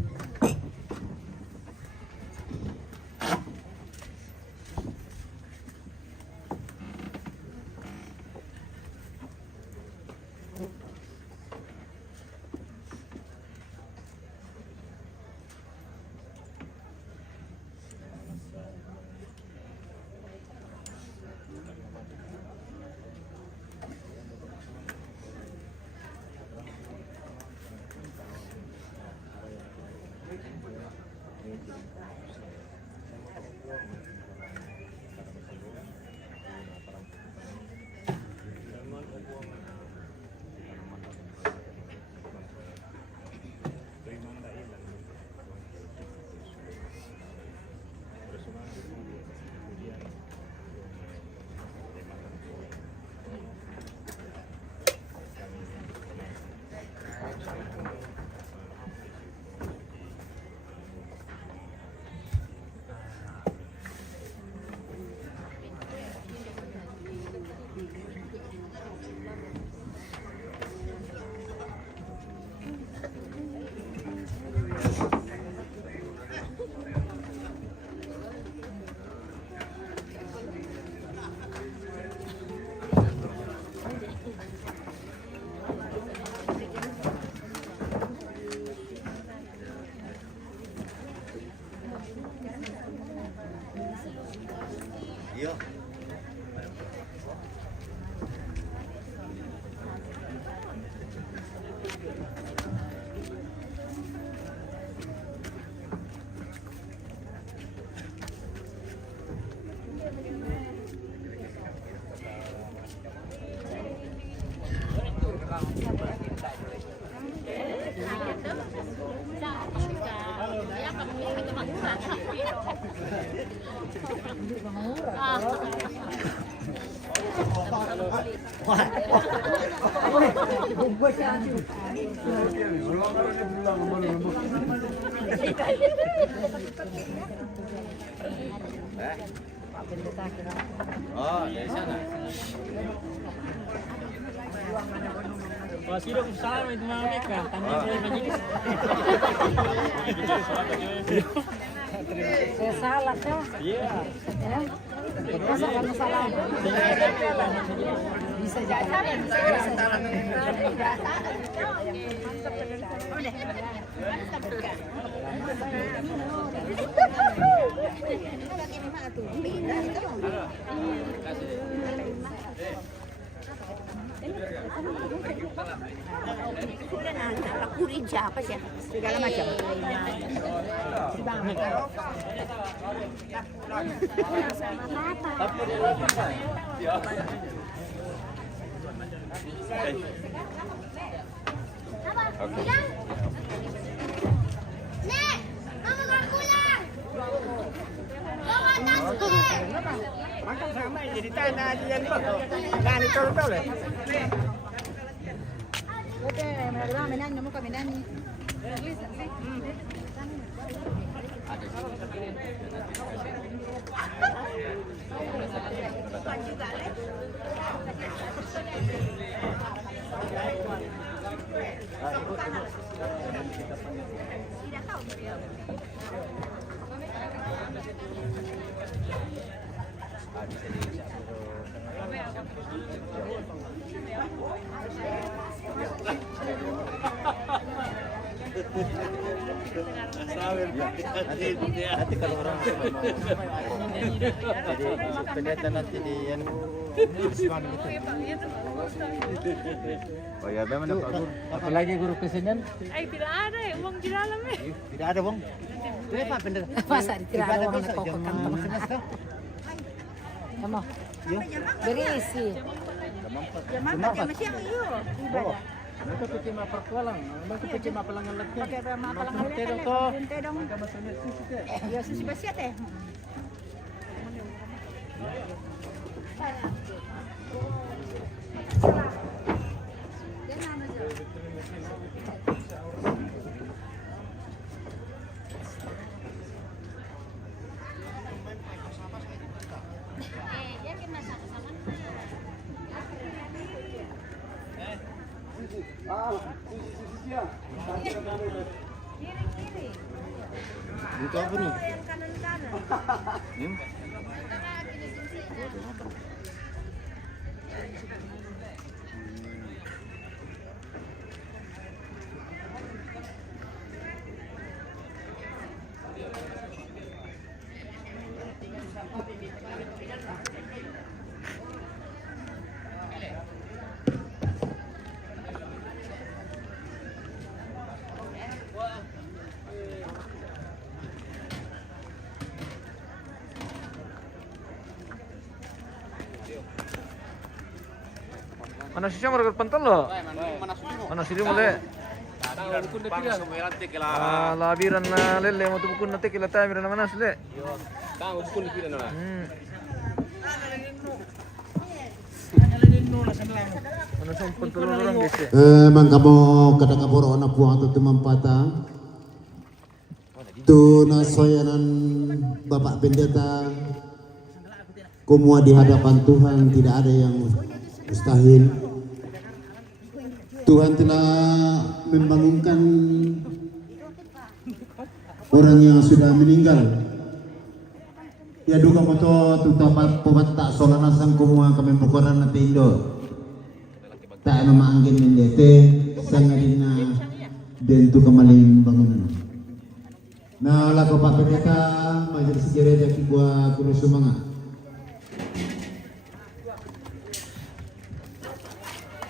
Oh, dari sana. Kalau sudah salah itu malah mereka, tanya dia begini. Saya salah kah? Iya. Ya? Masa kamu salah? Bisa jadi. Kurin siapa sih? Segala macam. Nek, kamu gak pulang. Bawa tasnya. Makan sama jadi tanah aja yang betul. Dan itu betul ya. Oke, mereka menang, kamu kami nani. Nanti kalau orang jadi kelihatan nanti di yang oh ya memang Pak Guru. Apalagi guru kesenian? Tidak ada ya, uang di dalam ya. Tidak ada bang. Berapa benda? Masa tidak ada uang nak kokok kan teman. Kamu? Berisi. Pakai masih yang iyo. Ibadah. Mereka pikir mah perkualang, mereka pikir mah pelangan lagi. Pakai mapalang Teh dong lele toh. teh dong. Ya susi basiat eh. Itu apa nih? Mana sih cuma rekat pentel lo? Mana sih mulai? Labiran na lele mo tubukun na tekila tayo miran naman asli. Mana sih pentel orang gitu? Emang kamu kada kabur anak buang atau teman patah? Tu nasoyanan Bapak Pendeta, semua di hadapan Tuhan tidak ada yang mustahil. Tuhan telah membangunkan orang yang sudah meninggal. Ya duka moto tutapat pobat tak solana sang kumua kami bukoran na tindo. Tak mamaanggin mendete sangadina den tu kamaling bangunan. Na lako Pak Pendeta majelis gereja Kibua Kudu Sumanga.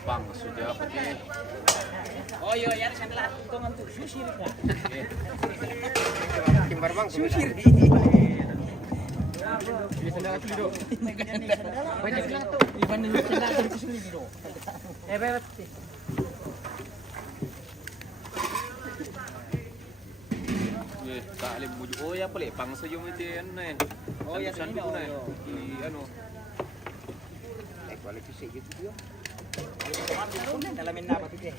Bang, sudah apa nih? Oh iya, ya sana tongan tuh sushi nih. Kimbar bang, sushi. Bisa dah tu dok. Banyak lah tuh. Iban itu sana tu sushi dulu. Bebet. Tak boleh bujuk. Oh ya boleh bangsa jom itu anu. Oh ya sana ni. Anu. Dalamin na ba ito?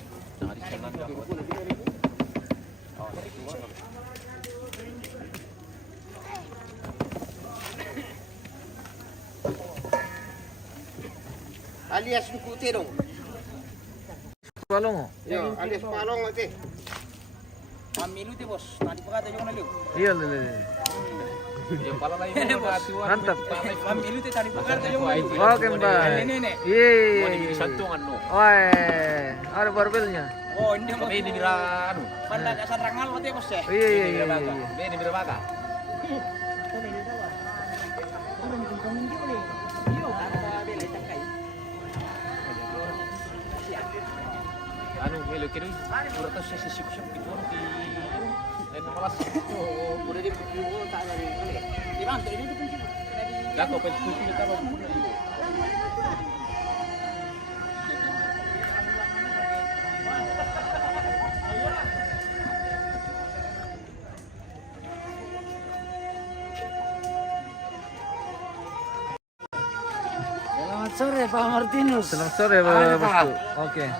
Alias Dukuti dong. Palong. Yo, alias Palong nanti. Pamilu ti bos, tadi pagkata yung naliw. Iya lele. Mantap. Pamilu ti tadi pagkata yung naliw. Oke mbak. Iya. Wah, ada barbelnya. Oh, hindi mo. Ini bira ano. Panda ka sa rangal mo ti bos eh. Iya iya iya. Ini bira baka. Anu melo kiri, pura to sa sip-sip gitu di lain malas. Oh, pura di kuku tak ada ni. Di mana tu itu kunci. Dah kau pergi kuku kita bawa pun. Selamat sore Pak Martinus. Selamat sore Pak Bosku. Oke.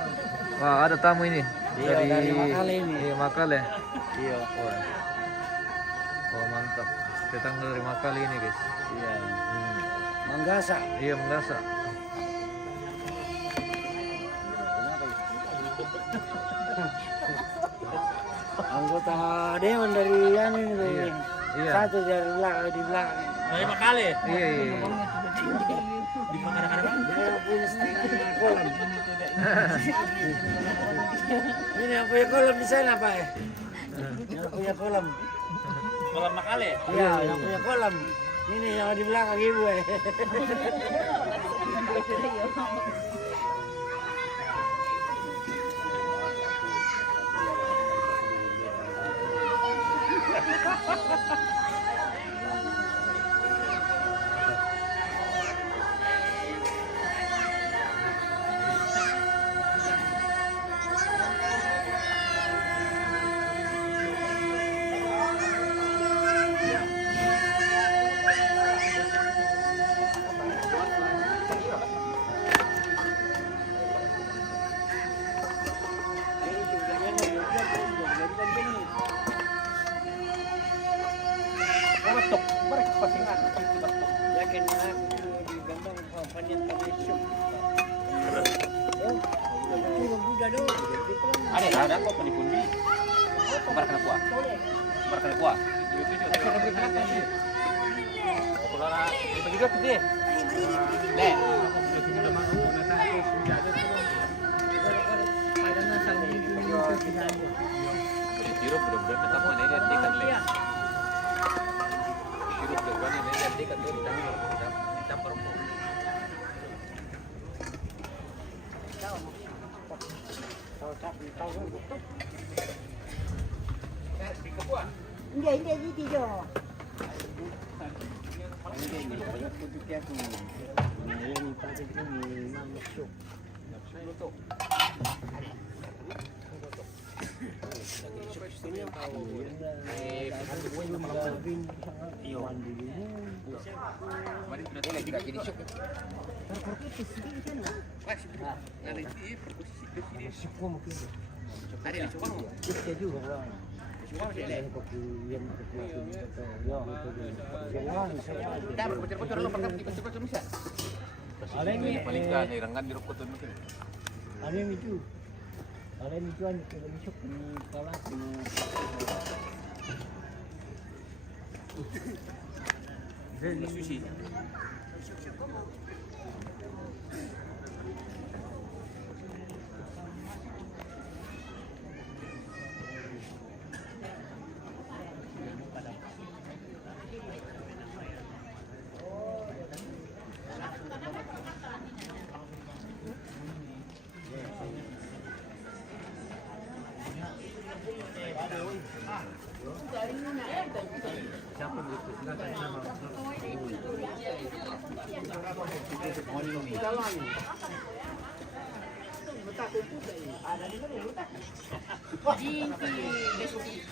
Wah ada tamu ini dari Makale ini. Iya Makale. Iya. Wah. Oh mantap. Tetangga dari Makale ini guys. Iya. Manggasa. Iya Manggasa. Anggota dewan dari yang ini. Iya. Iya. Satu dari belakang di belakang. Dari Makale. Iya iya. Di Makale-Makale. Dia punya setengah kolam. Ini yang punya kolam di sana Pak. Yang punya kolam. Kolam Makale. Iya, yang punya kolam. Ini yang di belakang ibu. Batok, mereka pasingan. Yakin aku di gambar panjat kami syuk. Ada kok penipundi. Kembar kena kuah. Kembar kena kuah. Populara, itu juga gede. Deh. Tiro benar-benar ketemu ini dia dekat lagi. Tiro benar-benar ini dia dekat tuh ditampar mau. Hindi dito. Paling irangan di rokok tuh mungkin. Amin itu. Amin itu anu kalau masuk di kelas Ini sushi.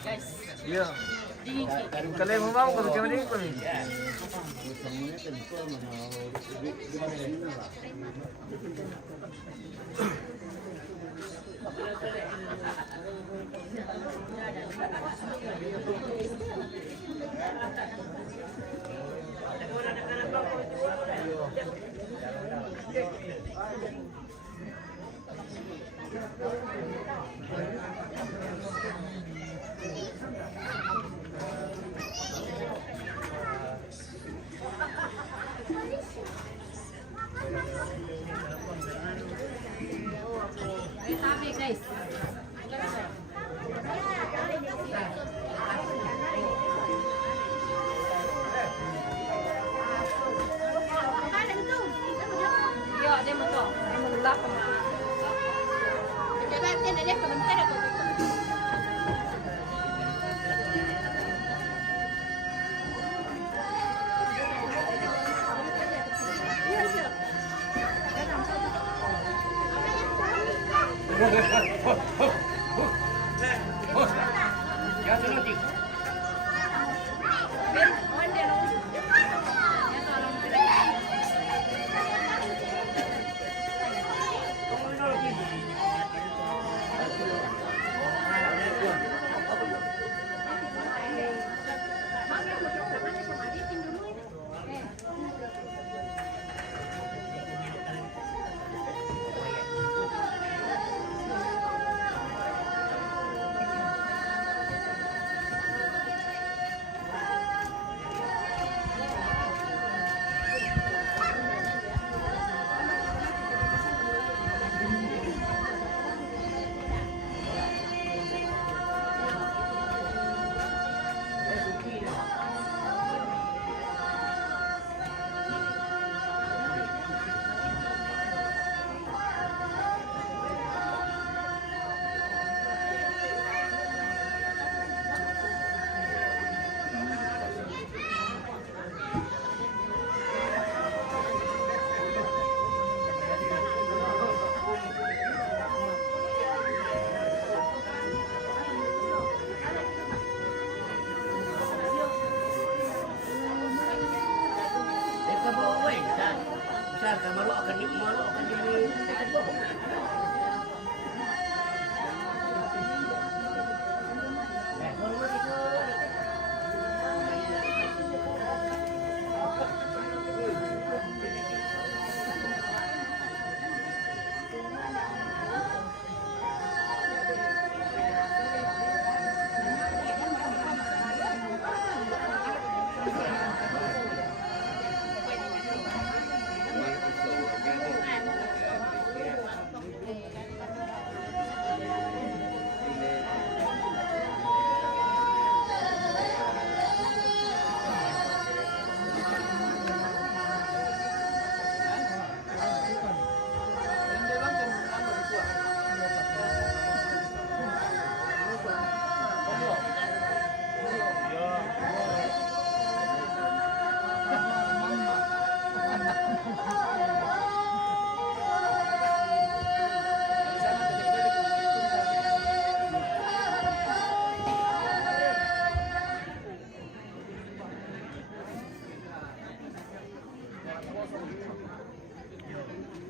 guys. Iya. Kalian mau kalau cuma ini nih. Guys. Iya, dia mau tuh. Dia mau gelap sama. Coba dia komentar aku.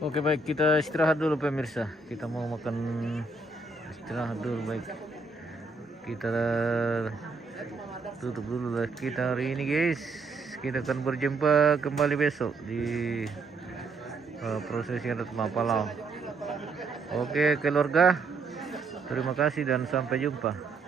Oke baik, kita istirahat dulu pemirsa. Kita mau makan, istirahat dulu baik. Kita tutup dulu lah kita hari ini guys. Kita akan berjumpa kembali besok di prosesi adat Mapalau. Oke keluarga, terima kasih dan sampai jumpa.